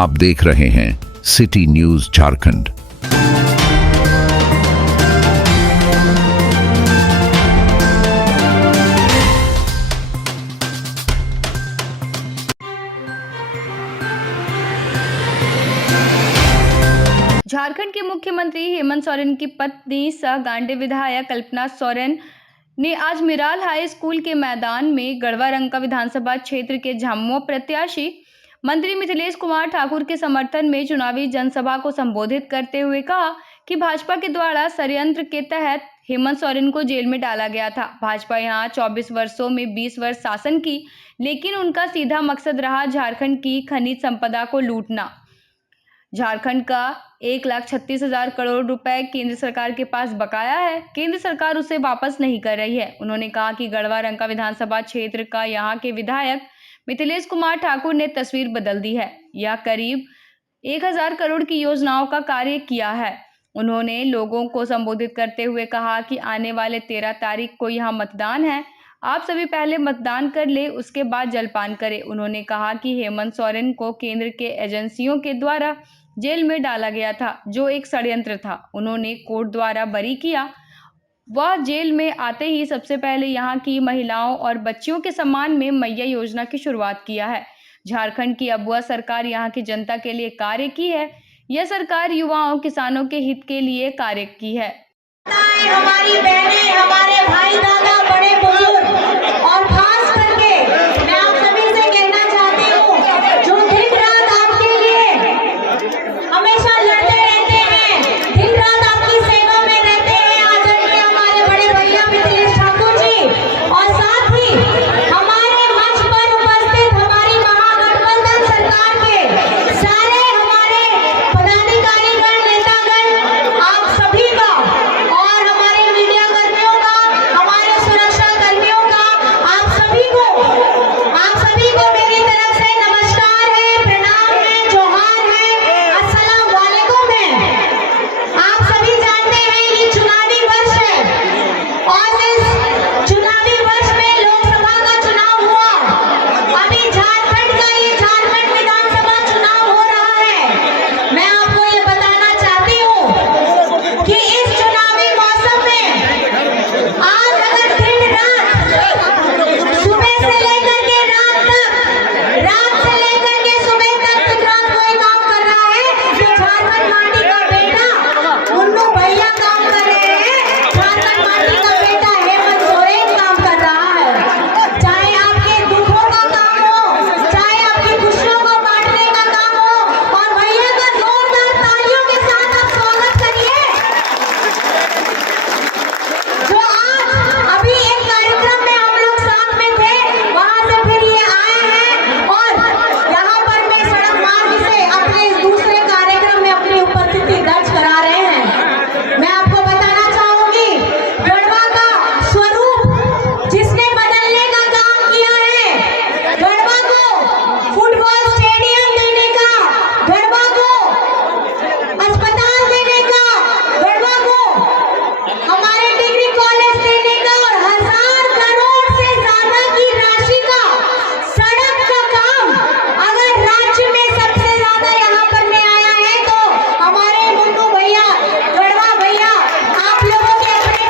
आप देख रहे हैं सिटी न्यूज झारखंड। झारखंड के मुख्यमंत्री हेमंत सोरेन की पत्नी सह गांडे विधायक कल्पना सोरेन ने आज मिराल हाई स्कूल के मैदान में गढ़वा रंका विधानसभा क्षेत्र के झामुमो प्रत्याशी मंत्री मिथिलेश कुमार ठाकुर के समर्थन में चुनावी जनसभा को संबोधित करते हुए कहा कि भाजपा के द्वारा षड्यंत्र के तहत हेमंत सोरेन को जेल में डाला गया था। भाजपा यहां 24 वर्षों में 20 वर्ष शासन की, लेकिन उनका सीधा मकसद रहा झारखंड की खनिज संपदा को लूटना। झारखंड का 1,36,000 करोड़ रुपए केंद्र सरकार के पास बकाया है, केंद्र सरकार उसे वापस नहीं कर रही है। उन्होंने कहा कि गढ़वा रंका विधानसभा क्षेत्र का यहां के विधायक मिथिलेश कुमार ठाकुर ने तस्वीर बदल दी है। यह करीब 1,000 करोड़ की योजनाओं का कार्य किया है। उन्होंने लोगों को संबोधित करते हुए कहा कि आने वाले 13 तारीख को यहाँ मतदान है, आप सभी पहले मतदान कर ले, उसके बाद जलपान करें। उन्होंने कहा कि हेमंत सोरेन को केंद्र के एजेंसियों के द्वारा जेल में डाला गया था, जो एक षड्यंत्र था। उन्होंने कोर्ट द्वारा बरी किया। वह जेल में आते ही सबसे पहले यहाँ की महिलाओं और बच्चियों के सम्मान में मैया योजना की शुरुआत किया है। झारखंड की अबुआ सरकार यहाँ की जनता के लिए कार्य की है। यह सरकार युवाओं किसानों के हित के लिए कार्य की है। हमारी बहनें, हमारे भाई, दादा, बड़े बुजुर्ग और खास करके मैं आप सभी से कहना चाहती हूँ, जो दिन रात आपके लिए हमेशा लड़ते रहते हैं, दिन रात आपकी सेवा में रहते हैं, आदरणीय हमारे बड़े भैया मिथिलेश ठाकुर जी, और साथ ही हमारे मंच पर उपस्थित हमारी महागठबंधन सरकार के सारे हमारे पदाधिकारीगण, नेतागण, आप सभी का और हमारे मीडिया कर्मियों का, हमारे सुरक्षा कर्मियों का, आप सभी को मेरी तरफ से नमस्कार है, प्रणाम है, जोहार है, अस्सलाम वालेकुम है। आप सभी जानते हैं ये चुनावी वर्ष है और इस चुनावी वर्ष में लोकसभा का चुनाव हुआ। अभी झारखंड विधानसभा चुनाव हो रहा है। मैं आपको ये बताना चाहती हूँ कि इस चुनावी मौसम में आज अगर दिन रात सुबह से लेकर के रात से लेकर के सुबह तक गुजरात कोई काम कर रहा है, तो झारखंड माटी का बेटा मुन्नू भैया काम कर रहे हैं, झारखंड माटी का बेटा हेमंत सोरेन काम कर रहा है। चाहे आपके दुखों का काम हो, चाहे आपकी खुशियों को बांटने का काम हो, और भैया का जोरदार तालियों के साथ आप स्वागत करिए। जो आज अभी एक कार्यक्रम में हम लोग साथ में थे, वहां से फिर ये आए हैं और यहाँ पर मैं सड़क मार्ग से अपने दूसरे कार्यक्रम में अपनी उपस्थिति दर्ज करा रहे हैं। मैं आपको बताना चाहूंगी, गढ़वा का स्वरूप जिसने बदलने का काम किया है, गढ़वा को फुटबॉल स्टेडियम देने का, गढ़वा को अस्पताल देने का, गढ़वा को हमारे डिग्री कॉलेज देने का और 1,000 करोड़ से ज्यादा की राशि का सड़क का काम अगर राज्य में सबसे ज्यादा यहाँ पर में आया है, तो हमारे मुन्नू भैया, गढ़वा भैया, आप लोगों के अपने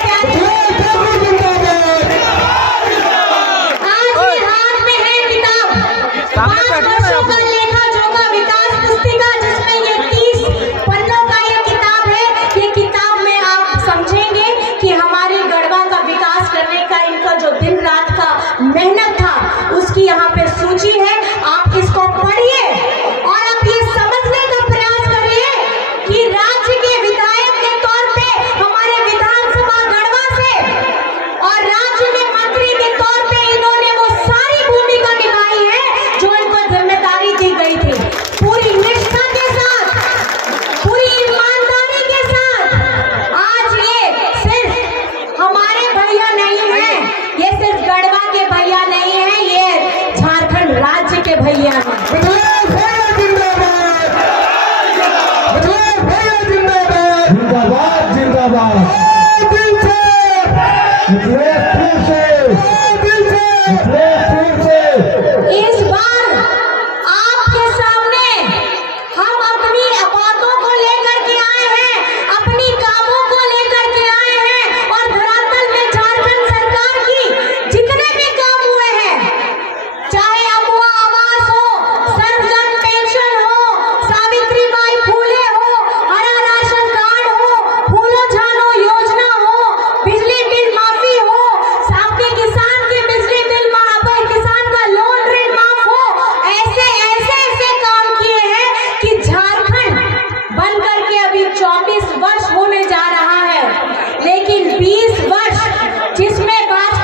आज भी हाथ में है किताब, 5 वर्षों का लेखा जोखा विकास पुस्तिका, जिसमें ये 30 पन्नों का ये किताब है। ये किताब में आप समझेंगे कि हमारे गढ़वा का विकास करने का इनका जो दिन रात का मेहनत था, उसकी यहाँ पे सूची है। आप इसको पढ़िए और आप ये समझने का प्रयास करिए कि राज्य के विधायक के तौर पे हमारे विधानसभा गढ़वा से और राज्य में मंत्री के तौर पे इन्होंने वो सारी भूमिका निभाई है जो इनको जिम्मेदारी दी गई थी। पूरी निष्ठा के साथ, पूरी ईमानदारी के साथ। आज ये सिर्फ हमारे भैया नहीं है, ये सिर्फ गढ़वा के भैया नहीं है, ये झारखंड राज्य के भैया हैं। जिंदाबाद जिंदाबाद इस बार आपके सामने 20 वर्ष जिसमें भाजपा